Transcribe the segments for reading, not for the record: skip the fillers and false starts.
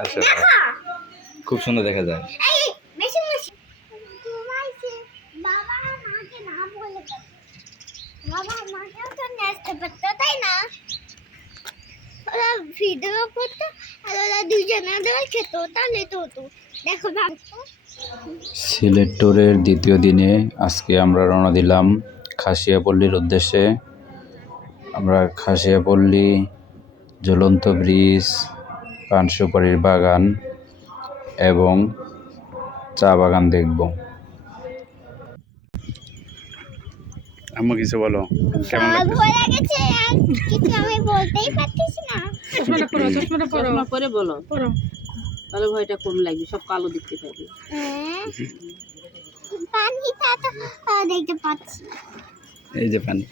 আচ্ছা, খুব সুন্দর দেখা যায়। ভিডিও করতো আর ওরা দুজনে খেত, তাহলে তো হতো। দেখো সিলেট ট্যুরের দ্বিতীয় দিনে আজকে আমরা রওনা দিলাম খাসিয়াপল্লির উদ্দেশ্যে। আমরা খাসিয়াপল্লি, ঝুলন্ত ব্রিজ, পান সুপারির বাগান এবং চা বাগান দেখব। আম্মু কিছু বলো, কেমন লাগছে? আমি বলতেই পারতেছি না। চশমা পরে বলো, তাহলে ভয়টা কম লাগবে, সব কালো দেখতে পাবে। পানিটা তো দেখতে পাচ্ছি। এই যে পানি,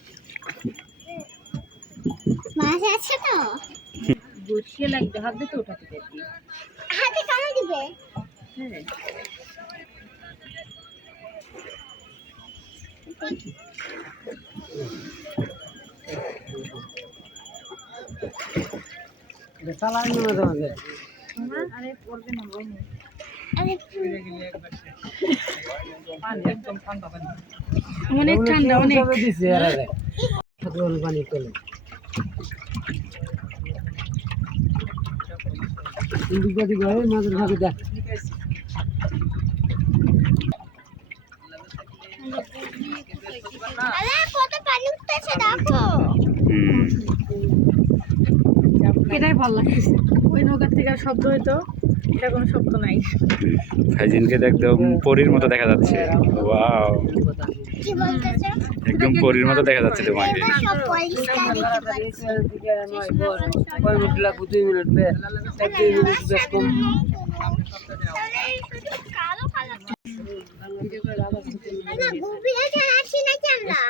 মাছ আছে তো, বসিয়ে লাগবে, হাত দিতে উঠাতে পারবি। হাতে কামড় দিবে। হ্যাঁ, অনেক ঠান্ডা, অনেক কত পানি উঠতেছে দেখো। এটাই ভালো লাগতেছে। ওই নৌকার থেকে আর শব্দ হইতো, এটা কোনো শব্দ নাই। ফাইজিনকে একদম পরীর মতো দেখা যাচ্ছে। ওয়াও, কি বলতেছো? একদম পরীর মতো দেখা যাচ্ছে তোমাকে। সব পরিষ্কার দেখতে পাচ্ছি। কালো কালো না, গভীরে যাচ্ছি নাকি আমরা?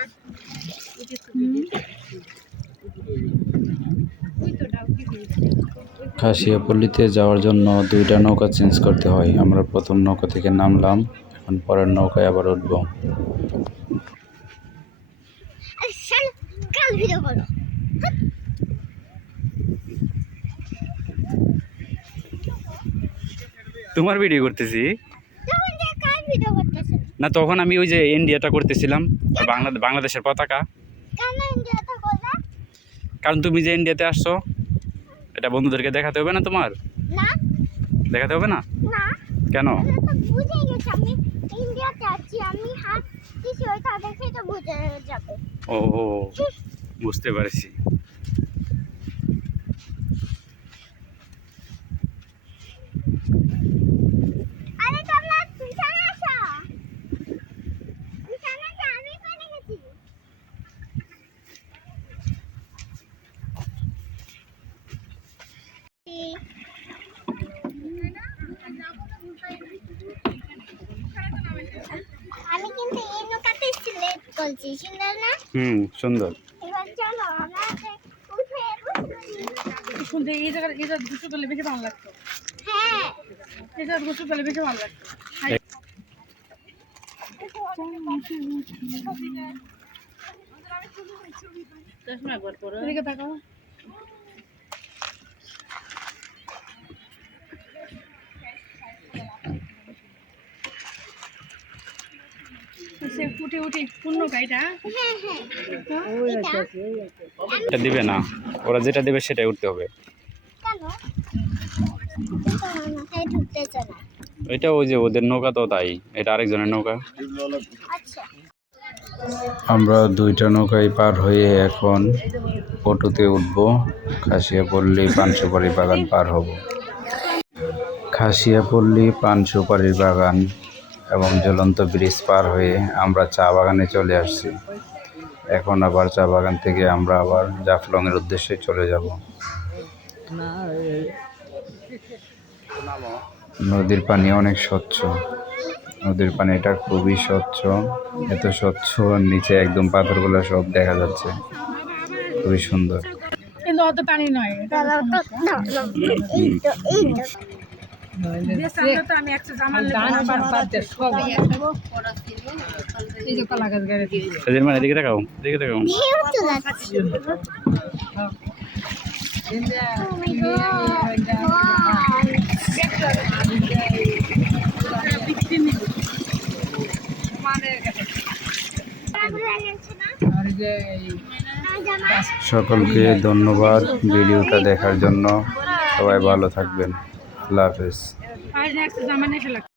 খাসিয়াপল্লিতে যাওয়ার জন্য দুইটা নৌকা চেঞ্জ করতে হয়। আমরা প্রথম নৌকা থেকে নামলাম, এখন পরের নৌকায় আবার উঠব। কাল ভিডিও করো। তোমার ভিডিও করতেছি কাল ভিডিও করতেছে না, তখন আমি ওই যে ইন্ডিয়াটা করতেছিলাম, বাংলাদেশের পতাকা। কেন ইন্ডিয়াতে করলা? কারণ তুমি যে ইন্ডিয়াতে আসছো, এটা বন্ধুদেরকে দেখাতে হবে না? তোমার না দেখাতে হবে না? না, কেন? আমি তো বুঝে গেছি আমি ইন্ডিয়াতে আছি। আমি হাত দিছি, ওই তাদেরকে তো বুঝে যাবে। ও, বুঝতে পারছি। আরে তোমরা পিছনে আসো, পিছনে আসো, আমি পড়ে গেছি। আমি কিন্তু এই নৌকাতে সিলেক্ট করছি, সুন্দর না? সুন্দর। এবার চলো আমরা উঠে শুনতে এই জায়গা গোসল করলে বেশি ভালো লাগতো। হ্যাঁ, এই জায়গা গোসল করলে বেশি ভালো লাগতো। চশমা একবার পরো। এদিকে তাকাও। উঠে উঠে পূর্ণ গাড়িটা এটা দিবে না, ওরা যেটা দেবে সেটাই উঠতে হবে। কেন মাথায় ঢুকতেছে না? এটা ওই যে ওদের নৌকা, তো তাই এটা আরেকজনের নৌকা। আচ্ছা, আমরা দুইটা নৌকায় পার হয়ে এখন অটোতে উঠব। খাসিয়াপল্লি পান সুপারি বাগান পার হব। খাসিয়াপল্লি পান সুপারির বাগান এবং ঝুলন্ত ব্রিজ পার হয়ে আমরা চা বাগানে চলে আসছি। এখন আবার চা বাগান থেকে আমরা আবার জাফলংয়ের উদ্দেশ্যে চলে যাব। নদীর পানি অনেক স্বচ্ছ, নদীর পানিটা খুবই স্বচ্ছ, এত স্বচ্ছ নিচে একদম পাথরগুলো সব দেখা যাচ্ছে, খুবই সুন্দর। কিন্তু অত পানি নয়। আমি একটা মানে দিকে দেখাও, দিকে দেখাও। সকলকে ধন্যবাদ ভিডিওটা দেখার জন্য। সবাই ভালো থাকবেন। আল্লাহ হাফেজ। আর নেক্সট জামানে এসে